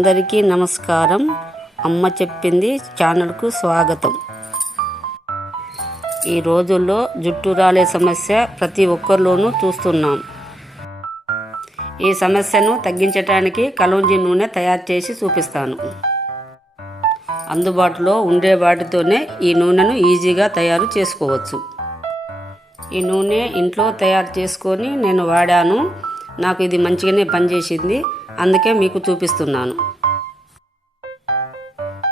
అందరికీ నమస్కారం. అమ్మ చెప్పింది ఛానల్కు స్వాగతం. ఈ రోజుల్లో జుట్టు రాలే సమస్య ప్రతి ఒక్కరిలోనూ చూస్తున్నాం. ఈ సమస్యను తగ్గించడానికి కలౌంజీ నూనె తయారు చేసి చూపిస్తాను. అందుబాటులో ఉండే వాటితోనే ఈ నూనెను ఈజీగా తయారు చేసుకోవచ్చు. ఈ నూనె ఇంట్లో తయారు చేసుకొని నేను వాడాను. నాకు ఇది మంచిగానే పనిచేసింది, అందుకే మీకు చూపిస్తున్నాను.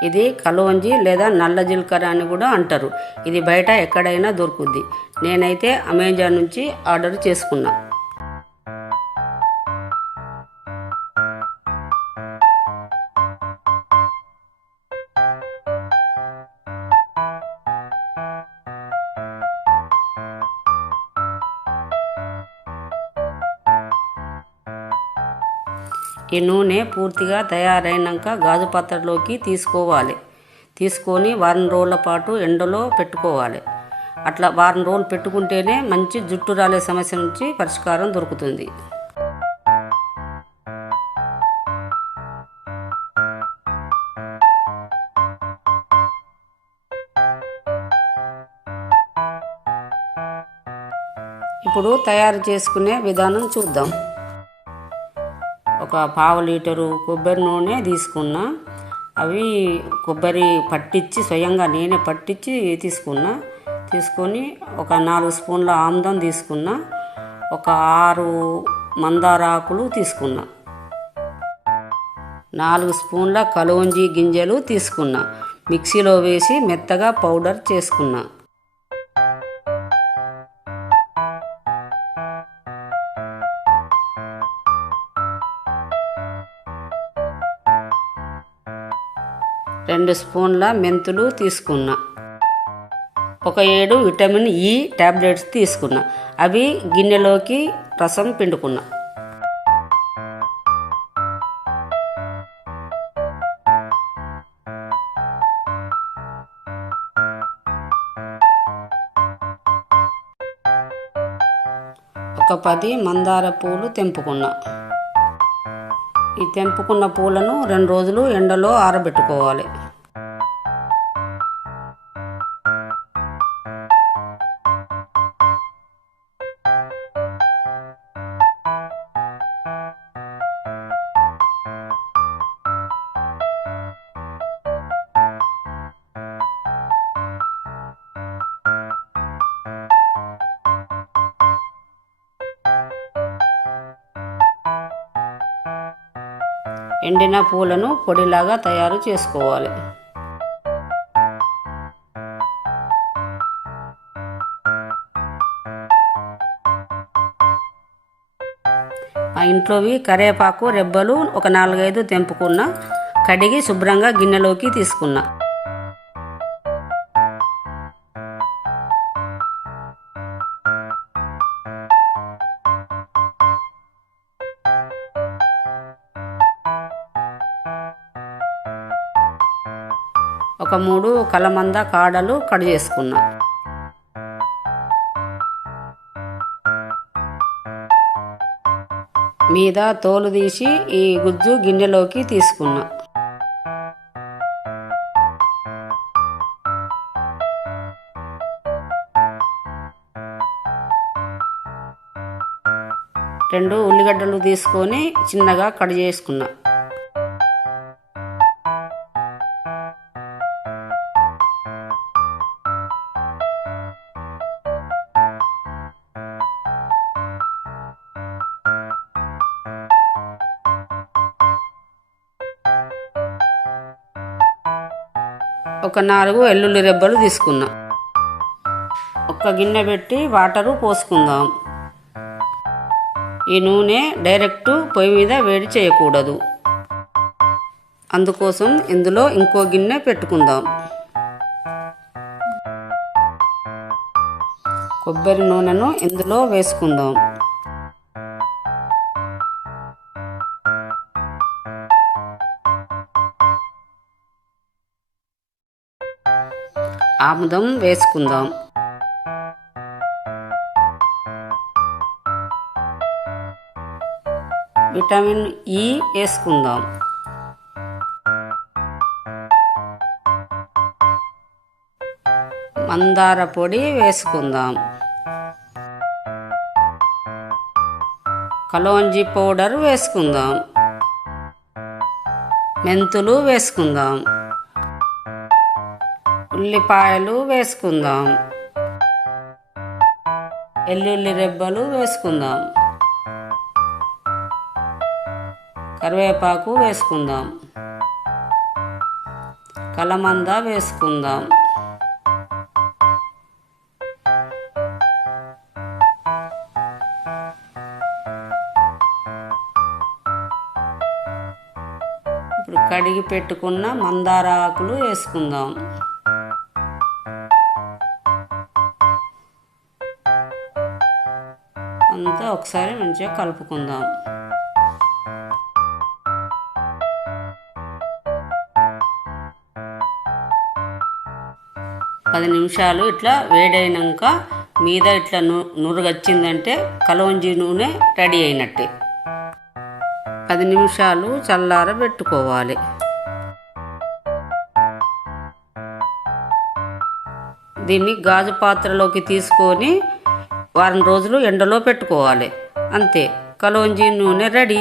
ఇది కలౌంజీ లేదా నల్ల జీలకర్ర అని కూడా అంటారు. ఇది బయట ఎక్కడైనా దొరుకుద్ది. నేనైతే అమెజాన్ నుంచి ఆర్డర్ చేసుకున్నా. ఈ నూనె పూర్తిగా తయారైనాక గాజు పాత్రలోకి తీసుకొని వారం రోజుల పాటు ఎండలో పెట్టుకోవాలి. అట్లా వారం రోజులు పెట్టుకుంటేనే మంచి జుట్టు రాలే సమస్య నుంచి పరిష్కారం దొరుకుతుంది. ఇప్పుడు తయారు చేసుకునే విధానం చూద్దాం. ఒక పావు లీటరు కొబ్బరి నూనె తీసుకున్నా. అవి కొబ్బరి పట్టించి స్వయంగా నేనే పట్టించి తీసుకొని ఒక 4 స్పూన్ల ఆముదం తీసుకున్నా. ఒక 6 మందార ఆకులు తీసుకున్నా. 4 స్పూన్ల కలౌంజీ గింజలు తీసుకున్నా. మిక్సీలో వేసి మెత్తగా పౌడర్ చేసుకున్నా. రెండు స్పూన్ల మెంతులు తీసుకున్నా. ఒక 7 విటమిన్ E టాబ్లెట్స్ తీసుకున్నా. అవి గిన్నెలోకి రసం పిండుకున్నా. ఒక 10 మందార పూలు తెంపుకున్నా. ఈ తెంపుకున్న పూలను 2 రోజులు ఎండలో ఆరబెట్టుకోవాలి. ఎండిన పూలను పొడిలాగా తయారు చేసుకోవాలి. మా ఇంట్లోవి కరివేపాకు రెబ్బలు ఒక 4-5 తెంపుకున్నా. కడిగి శుభ్రంగా గిన్నెలోకి తీసుకున్నా. ఒక 3 కలమంద కాడలు కట్ చేసుకున్నా. మీద తోలు తీసి ఈ గుజ్జు గిన్నెలోకి తీసుకున్నా. రెండు ఉల్లిగడ్డలు తీసుకొని చిన్నగా కట్ చేసుకున్నా. ఒక 4 వెల్లుల్లి రెబ్బలు తీసుకున్నా. ఒక గిన్నె పెట్టి వాటరు పోసుకుందాం. ఈ నూనె డైరెక్ట్ పొయ్యి మీద వేడి చేయకూడదు. అందుకోసం ఇందులో ఇంకో గిన్నె పెట్టుకుందాం. కొబ్బరి నూనెను ఇందులో వేసుకుందాం. ఆముదం వేసుకుందాం. విటమిన్ E వేసుకుందాం. మందార పొడి వేసుకుందాం, కలోంజీ పౌడర్ వేసుకుందాం, మెంతులు వేసుకుందాం, ఉల్లిపాయలు వేసుకుందాం, వెల్లుల్లి రెబ్బలు వేసుకుందాం, కరివేపాకు వేసుకుందాం, కలమంద వేసుకుందాం, ఇప్పుడు కడిగి పెట్టుకున్న మందార ఆకులు వేసుకుందాం, అంతా ఒకసారి మంచిగా కలుపుకుందాం. పది నిమిషాలు ఇట్లా వేడైనాక మీద ఇట్లా నురుగొచ్చిందంటే కలోంజీ నూనె రెడీ అయినట్టే. 10 నిమిషాలు చల్లారబెట్టుకోవాలి. దీన్ని గాజు పాత్రలోకి తీసుకొని వారం రోజులు ఎండలో పెట్టుకోవాలి. అంతే, కలోంజీ నూనె రెడీ.